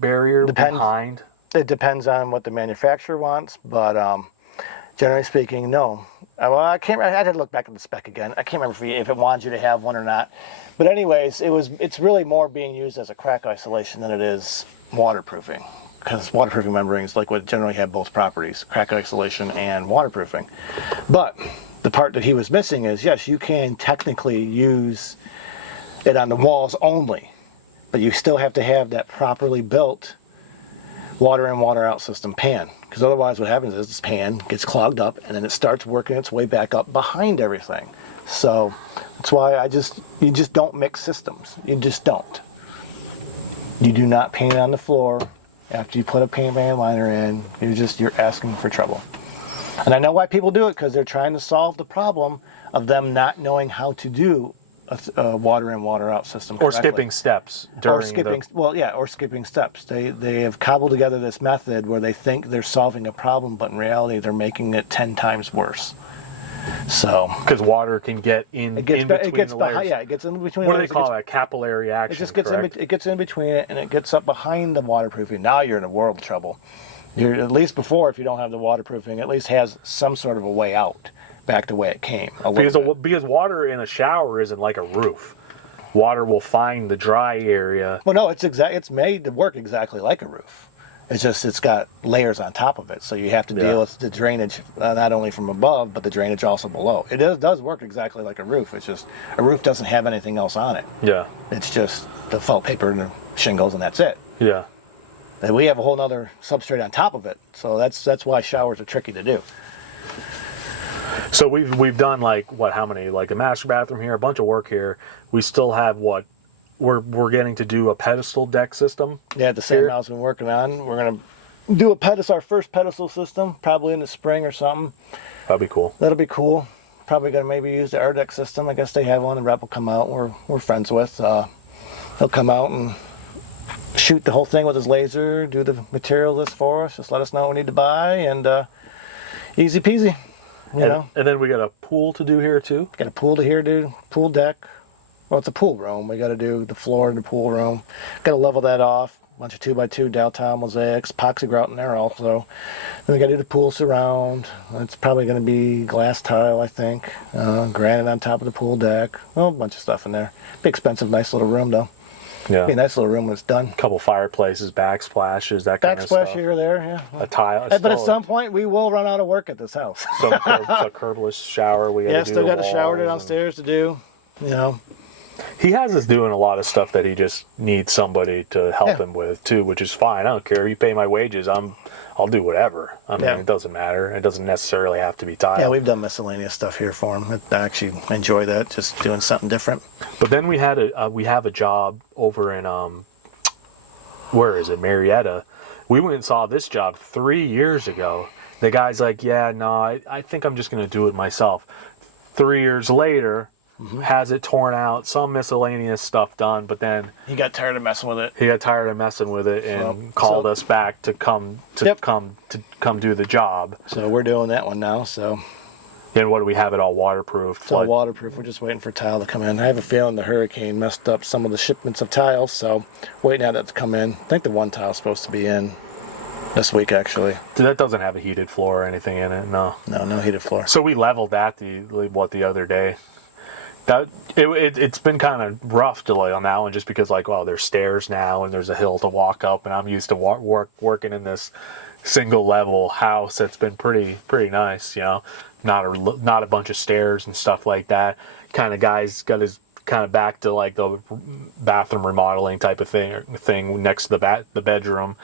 barrier behind? It depends on what the manufacturer wants, but generally speaking, no. Well, I had to look back at the spec again. I can't remember if it wanted you to have one or not. But anyways, it's really more being used as a crack isolation than it is waterproofing. Because waterproofing membranes would generally have both properties, crack isolation and waterproofing. But the part that he was missing is, yes, you can technically use it on the walls only, but you still have to have that properly built water in, water out system pan. Because otherwise what happens is this pan gets clogged up and then it starts working its way back up behind everything. So that's why you just don't mix systems. You just don't. You do not paint it on the floor after you put a paint van liner in. You're asking for trouble. And I know why people do it, because they're trying to solve the problem of them not knowing how to do a water in, water out system correctly. Or skipping steps or skipping steps. They have cobbled together this method where they think they're solving a problem, but in reality they're making it 10 times worse. So because water can get in between the layers. It gets in between. What do they call that? Capillary action. It just gets it gets in between it, and it gets up behind the waterproofing. Now you're in a world of trouble. You're, at least before, if you don't have the waterproofing, at least has some sort of a way out, back the way it came. Because water in a shower isn't like a roof. Water will find the dry area. Well, no, it's made to work exactly like a roof. It's got layers on top of it, so you have to deal with the drainage not only from above, but the drainage also below. It does work exactly like a roof. It's just a roof doesn't have anything else on it. Yeah. It's just the felt paper and the shingles, and that's it. Yeah. And we have a whole other substrate on top of it, so that's why showers are tricky to do. So we've done how many? Like a master bathroom here, a bunch of work here. We still have we're getting to do a pedestal deck system. Yeah, the same house we've been working on. We're gonna do our first pedestal system, probably in the spring or something. That'll be cool. Probably gonna maybe use the air deck system. I guess they have one. The rep will come out. We're friends with. He'll come out and shoot the whole thing with his laser, do the material list for us, just let us know what we need to buy, and easy peasy. You know. And then we got a pool to do here too. Got a pool to here, dude. Pool deck. Well, it's a pool room. We got to do the floor in the pool room. Got to level that off. Bunch of 2x2 Dow tile mosaics, epoxy grout in there also. Then we got to do the pool surround. It's probably going to be glass tile, I think. Granite on top of the pool deck. Well, a bunch of stuff in there. Big expensive, nice little room though. Yeah. Be a nice little room when it's done. Couple fireplaces, backsplashes, that kind of stuff. Backsplash here or there, yeah. A tile. But at some point, we will run out of work at this house. So a curbless shower. We got to do. Still got a shower downstairs to do. You know. He has us doing a lot of stuff that he just needs somebody to help him with too, which is fine. I don't care. You pay my wages. I'll do whatever. I mean, it doesn't matter. It doesn't necessarily have to be tile. Yeah, we've done miscellaneous stuff here for him. I actually enjoy that, just doing something different. But then we have a job over in where is it, Marietta? We went and saw this job 3 years ago. The guy's like, yeah, no, I think I'm just going to do it myself. 3 years later. Mm-hmm. Has it torn out, some miscellaneous stuff done, but then he got tired of messing with it. And called us back to come do the job. So we're doing that one now. So, and what do we have it all waterproof? It's all waterproof. We're just waiting for tile to come in. I have a feeling the hurricane messed up some of the shipments of tiles, so waiting on that to come in. I think the one tile's supposed to be in this week, actually. That doesn't have a heated floor or anything in it. No heated floor. So we leveled that the other day. It's been kind of rough delay on that one, just because like, well, there's stairs now and there's a hill to walk up, and I'm used to working in this single level house that's been pretty nice, not a bunch of stairs and stuff like that. Kind of guy's got his kind of back to like the bathroom remodeling type of thing next to the bedroom,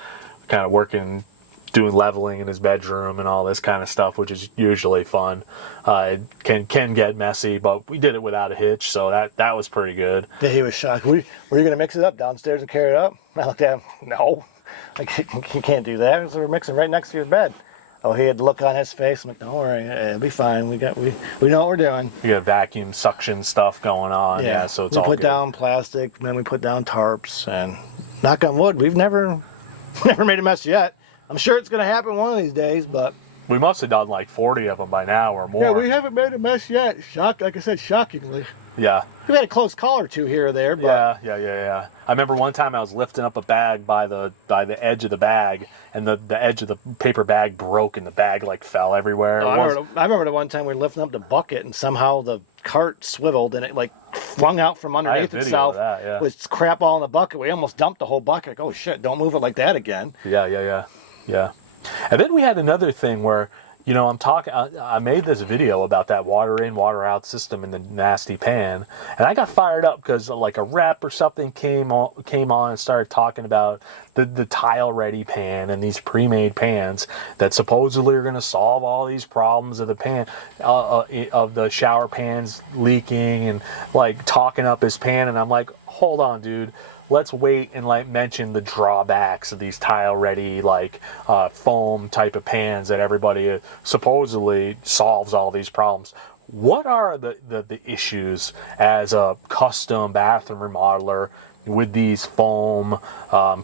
kind of working, doing leveling in his bedroom and all this kind of stuff, which is usually fun. It can get messy, but we did it without a hitch, so that was pretty good. Yeah, he was shocked. Were you going to mix it up downstairs and carry it up? I looked at him. No, like, you can't do that. So we're mixing right next to your bed. Oh, he had the look on his face. I'm like, don't worry, it'll be fine. We know what we're doing. You got vacuum suction stuff going on, yeah. So it's all good. We put down plastic, then we put down tarps, and knock on wood, we've never made a mess yet. I'm sure it's going to happen one of these days, but we must have done like 40 of them by now or more. Yeah, we haven't made a mess yet. Like I said, shockingly. Yeah. We've had a close call or two here or there, but yeah. I remember one time I was lifting up a bag by the edge of the bag, and the edge of the paper bag broke, and the bag like fell everywhere. I remember the one time we were lifting up the bucket, and somehow the cart swiveled, and it like flung out from underneath itself with crap all in the bucket. We almost dumped the whole bucket. Like, oh shit, don't move it like that again. Yeah. And then we had another thing where, I made this video about that water in, water out system in the nasty pan, and I got fired up because like a rep or something came on and started talking about the tile ready pan and these pre-made pans that supposedly are going to solve all these problems of the pan, of the shower pans leaking, and like talking up his pan. And I'm like, hold on, dude. Let's wait and like mention the drawbacks of these tile-ready foam type of pans that everybody supposedly solves all these problems. What are the issues as a custom bathroom remodeler with these foam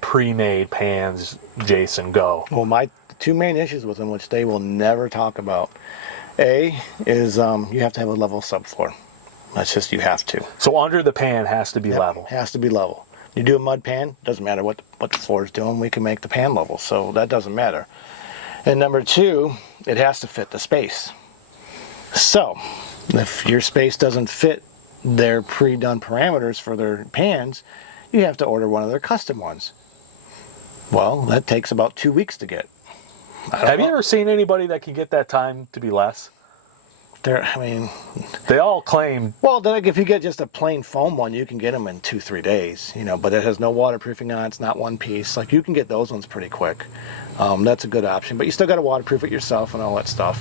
pre-made pans, Jason? Go. Well, my two main issues with them, which they will never talk about, A, is you have to have a level subfloor. That's just, you have to. So under the pan has to be level. Has to be level. You do a mud pan, doesn't matter what the floor is doing, we can make the pan level, so that doesn't matter. And number two, it has to fit the space. So, if your space doesn't fit their pre-done parameters for their pans, you have to order one of their custom ones. Well, that takes about 2 weeks to get. Have you ever seen anybody that can get that time to be less? They all claim. Well, like if you get just a plain foam one, you can get them in 2-3 days, but it has no waterproofing on it. It's not one piece. Like, you can get those ones pretty quick. That's a good option, but you still got to waterproof it yourself and all that stuff.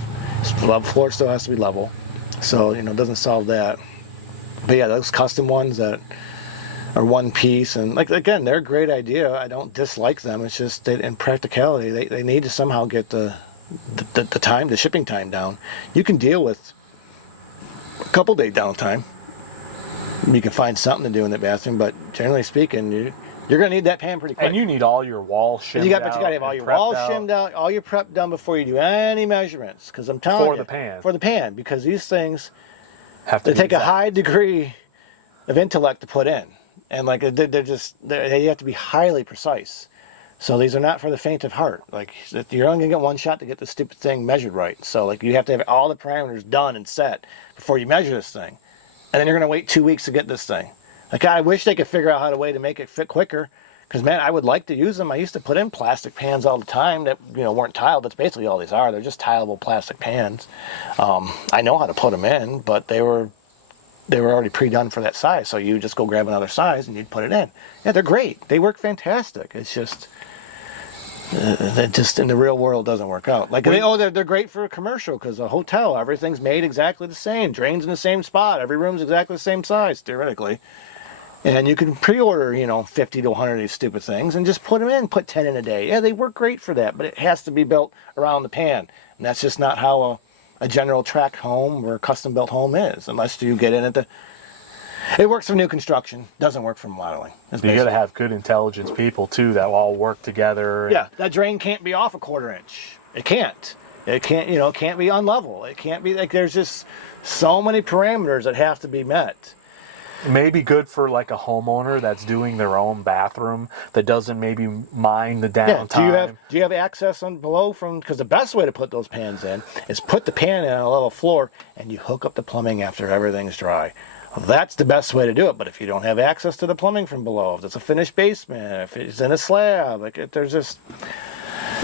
The floor still has to be level, so it doesn't solve that. But yeah, those custom ones that are one piece, and like, again, they're a great idea. I don't dislike them. It's just that in practicality, they need to somehow get the shipping time down. You can deal with a couple day downtime. You can find something to do in the bathroom, but generally speaking, you're going to need that pan pretty quick. And you need all your walls shimmed out. But you got to have all your walls shimmed out, all your prep done before you do any measurements. Because I'm telling you, for the pan, because these things they take a high degree of intellect to put in, and like they have to be highly precise. So these are not for the faint of heart. Like, you're only going to get one shot to get the stupid thing measured right. So like, you have to have all the parameters done and set before you measure this thing. And then you're going to wait 2 weeks to get this thing. Like, I wish they could figure out how to make it fit quicker. Because, man, I would like to use them. I used to put in plastic pans all the time that, weren't tiled. That's basically all these are. They're just tileable plastic pans. I know how to put them in, but they were already pre-done for that size. So you just go grab another size and you'd put it in. Yeah, they're great. They work fantastic. It's just... that just in the real world doesn't work out. Like, they're great for a commercial, because a hotel, everything's made exactly the same, drains in the same spot, every room's exactly the same size theoretically, and you can pre-order 50 to 100 of these stupid things and just put them in, put 10 in a day. Yeah, they work great for that, but it has to be built around the pan, and that's just not how a general track home or a custom built home is, unless you get in at the... It works for new construction. Doesn't work for modeling. You got to have good intelligence people too that will all work together. Yeah, that drain can't be off a 1/4 inch. It can't. It can't. It can't be unlevel. It can't be like. There's just so many parameters that have to be met. Maybe good for like a homeowner that's doing their own bathroom that doesn't maybe mind the downtime. Yeah. Do you have access on below from? Because the best way to put those pans in is put the pan in on a level floor and you hook up the plumbing after everything's dry. that's the best way to do it. But if you don't have access to the plumbing from below, if it's a finished basement, if it's in a slab, there's just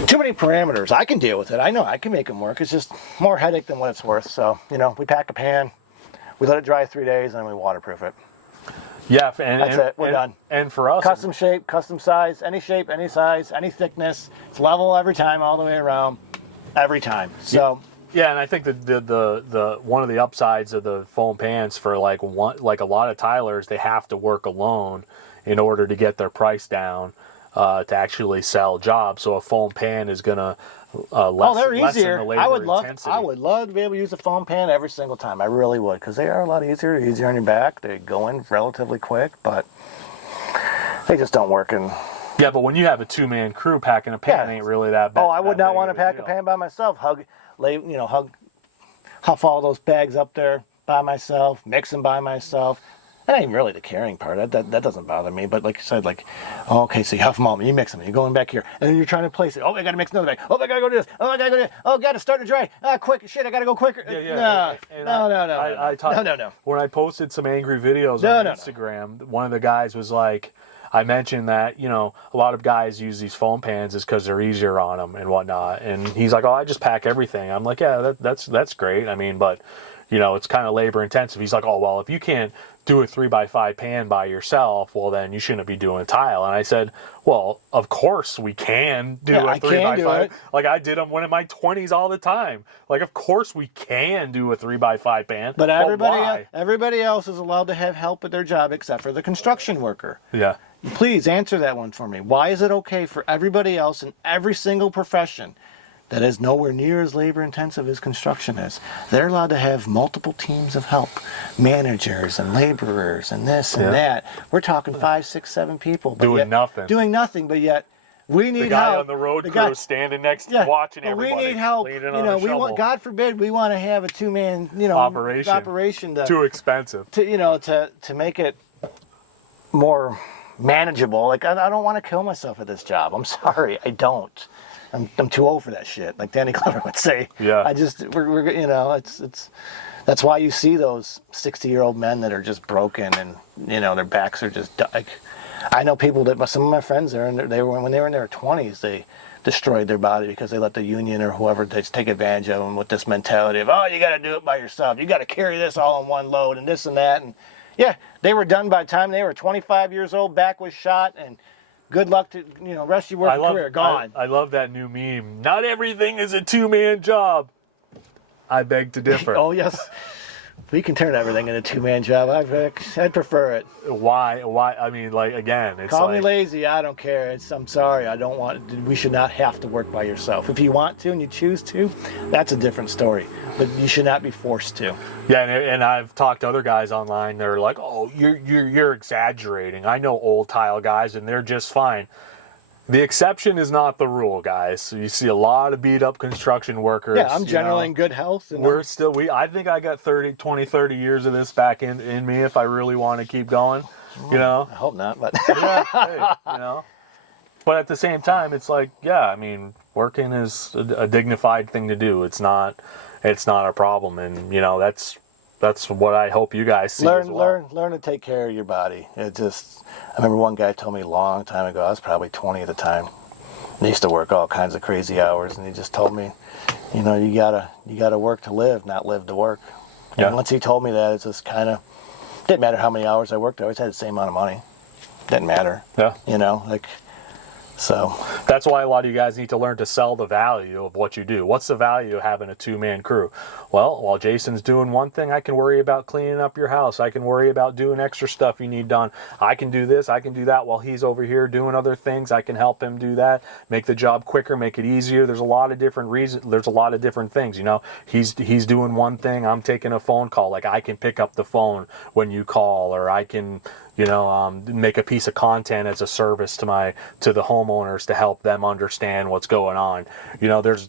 too many parameters. I can deal with it. I know I can make them work. It's just more headache than what it's worth. So, we pack a pan, we let it dry 3 days, and then we waterproof it. Yeah, that's it. We're done. And for us, custom shape, custom size, any shape, any size, any thickness. It's level every time, all the way around, every time. So yeah, and I think the one of the upsides of the foam pans for like a lot of tilers, they have to work alone in order to get their price down to actually sell jobs. So a foam pan is gonna they're easier. lessen the labor intensity. I would love to be able to use a foam pan every single time. I really would, because they are a lot easier. They're easier on your back. They go in relatively quick, but they just don't work. Yeah, but when you have a 2-man crew, packing a pan ain't really that bad. Oh, I would not want to pack a pan by myself. Huff all those bags up there by myself, mix them by myself. That ain't really the carrying part. That doesn't bother me. But like you said, okay, so you huff them all, you mix them, you're going back here, and then you're trying to place it. Oh, I got to mix another bag. Oh, I got to go do this. Oh, I got to go do this. Oh, God, it's starting to dry. Ah, quick, shit, I got to go quicker. No. When I posted some angry videos on Instagram, one of the guys was like, I mentioned that, a lot of guys use these foam pans is because they're easier on them and whatnot. And he's like, oh, I just pack everything. I'm like, yeah, that's great. I mean, but, it's kind of labor intensive. He's like, oh, well, if you can't do a 3x5 pan by yourself, well, then you shouldn't be doing tile. And I said, well, of course we can do a 3x5. Like, I did them when in my 20s all the time. Like, of course we can do a 3x5 pan. But everybody else is allowed to have help at their job except for the construction worker. Yeah. Please answer that one for me. Why is it okay for everybody else in every single profession that is nowhere near as labor intensive as construction is? They're allowed to have multiple teams of help, managers and laborers and this and that. We're talking 5, 6, 7 people. Doing nothing, but yet we need help. The guy on the road crew standing next to watching everybody. We need help. God forbid we want to have a 2-man, operation too expensive. To make it more manageable. Like, I don't want to kill myself at this job. I'm sorry, I don't. I'm too old for that shit, like Danny Glover would say. Yeah. It's that's why you see those 60-year-old men that are just broken and their backs are just like. I know people some of my friends when they were in their 20s, they destroyed their body because they let the union or whoever just take advantage of them with this mentality of, oh, you got to do it by yourself. You got to carry this all in one load and this and that. And yeah, they were done by the time they were 25 years old, back was shot, and good luck to, rest of your working career, gone. I love that new meme. Not everything is a 2-man job. I beg to differ. Oh, yes. We can turn everything into a 2-man job. I'd prefer it. Why? I mean, again, it's Call me lazy. I don't care. I'm sorry. I don't want. We should not have to work by yourself. If you want to and you choose to, that's a different story. But you should not be forced to. Yeah, and I've talked to other guys online. They're like, "Oh, you're exaggerating." I know old tile guys, and they're just fine. The exception is not the rule, guys. So you see a lot of beat up construction workers. Yeah, I'm generally in good health. And I think I got 30 years of this back in me if I really want to keep going, I hope not, but. Yeah, hey, But at the same time, it's like, yeah, I mean, working is a dignified thing to do. It's not a problem. And, that's what I hope you guys see as well. Learn to take care of your body. I remember one guy told me a long time ago, I was probably 20 at the time, and he used to work all kinds of crazy hours, and he just told me, you gotta work to live, not live to work. Yeah. And once he told me that, it just kind of, didn't matter how many hours I worked, I always had the same amount of money. Didn't matter. Yeah. So that's why a lot of you guys need to learn to sell the value of what you do. What's the value of having a 2-man crew? Well, while Jason's doing one thing, I can worry about cleaning up your house. I can worry about doing extra stuff you need done. I can do this, I can do that while he's over here doing other things. I can help him do that, make the job quicker, make it easier. There's a lot of different reasons. There's a lot of different things. He's doing one thing, I'm taking a phone call. Like, I can pick up the phone when you call, or I can make a piece of content as a service to the homeowners to help them understand what's going on. There's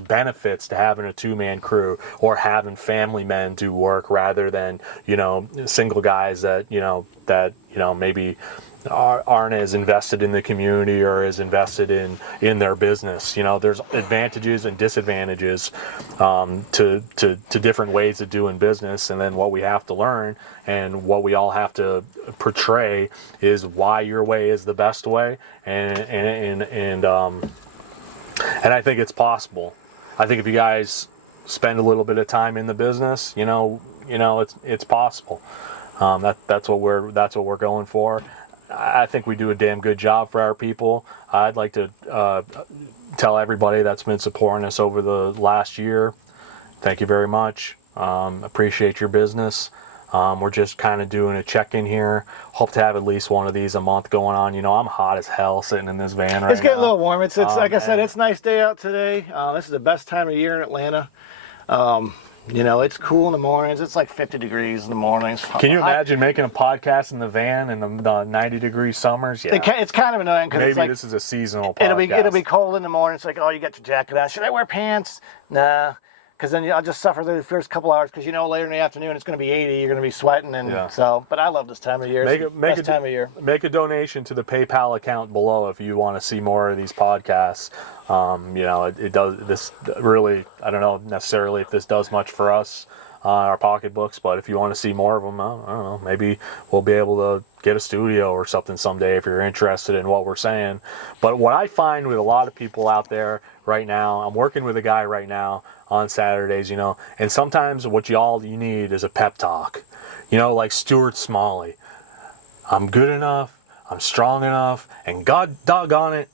benefits to having a 2-man crew or having family men do work rather than single guys that maybe aren't as invested in the community or as invested in their business. You know, there's advantages and disadvantages to different ways of doing business, and then what we have to learn and what we all have to portray is why your way is the best way, and I think it's possible. I think if you guys spend a little bit of time in the business, you know, it's possible. That's what we're going for. I think we do a damn good job for our people. I'd like to tell everybody that's been supporting us over the last year, thank you very much. Appreciate your business. We're just kind of doing a check-in here. Hope to have at least one of these a month going on. You know, I'm hot as hell sitting in this van right now. It's getting a little warm. It's like I said, it's a nice day out today. This is the best time of year in Atlanta. You know, it's cool in the mornings. It's like 50 degrees in the mornings. Can you imagine making a podcast in the van in the 90-degree summers? Yeah. It's kind of annoying because maybe like, this is a seasonal podcast. It'll be cold in the morning. It's like, oh, you got your jacket on. Should I wear pants? Nah. Because then I'll just suffer through the first couple hours. Because you know, later in the afternoon it's going to be 80. You're going to be sweating, and so. But I love this time of year. It's the best time of year. Make a donation to the PayPal account below if you want to see more of these podcasts. You know, it does. This really, I don't know necessarily if this does much for us, our pocketbooks. But if you want to see more of them, I don't know. Maybe we'll be able to get a studio or something someday if you're interested in what we're saying. But what I find with a lot of people out there right now, I'm working with a guy right now on Saturdays, you know, and sometimes what you need is a pep talk, you know, like Stuart Smalley. I'm good enough, I'm strong enough, and God doggone it,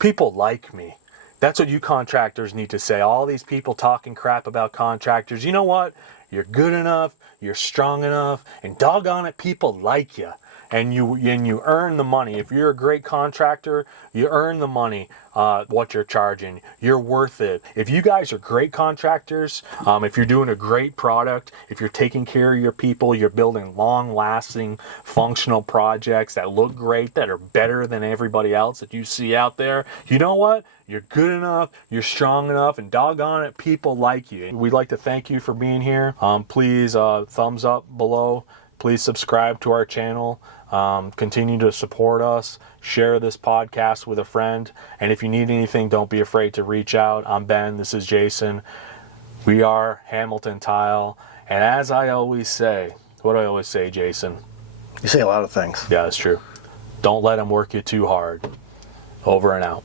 people like me. That's what you contractors need to say. All these people talking crap about contractors, you know what? You're good enough, you're strong enough, and doggone it, people like you. And you earn the money. If you're a great contractor, you earn the money, what you're charging. You're worth it. If you guys are great contractors, if you're doing a great product, if you're taking care of your people, you're building long-lasting, functional projects that look great, that are better than everybody else that you see out there, you know what? You're good enough, you're strong enough, and doggone it, people like you. We'd like to thank you for being here. Please, thumbs up below. Please subscribe to our channel. Continue to support us. Share this podcast with a friend. And if you need anything, don't be afraid to reach out. I'm Ben. This is Jason. We are Hamilton Tile. And as I always say, what do I always say, Jason? You say a lot of things. Yeah, that's true. Don't let them work you too hard. Over and out.